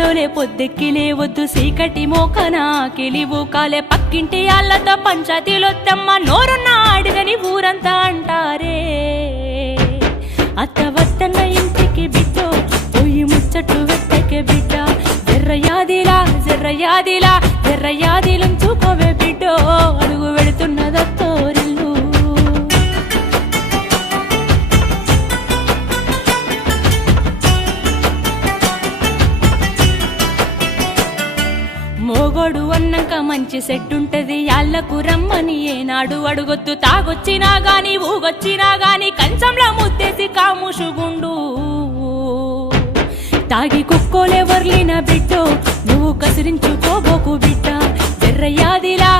పొద్దాడోలే పొద్దెక్కి లేవద్దు సీకటి మోకనా కిలివు కాలే పక్కింటి అల్లతో పంచాయతీలొత్తమ్మ నోరున్న అడిగని ఊరంతా అంటారే అత్త వద్దన్న ఇంటికి బిడ్డో పోయి ముచ్చట్టు వెత్తకే బిడ్డ జర్రయాదిలం చూకోవే బిడ్డో అడుగు వెళుతున్నదత్తోరిల్లు మోగోడు అన్నాక మంచి సెట్టుంటది యాళ్లకు రమ్మని ఏనాడు అడుగొద్దు తాగొచ్చినా గాని ఊగొచ్చినా గాని కంచంలో ముత్తేసి కాముషుగుండు తాగి కుక్కోలే వర్లిన బిడ్డో నువ్వు కసిరించుకోబోకు బిడ్డ జర్రయాదిలా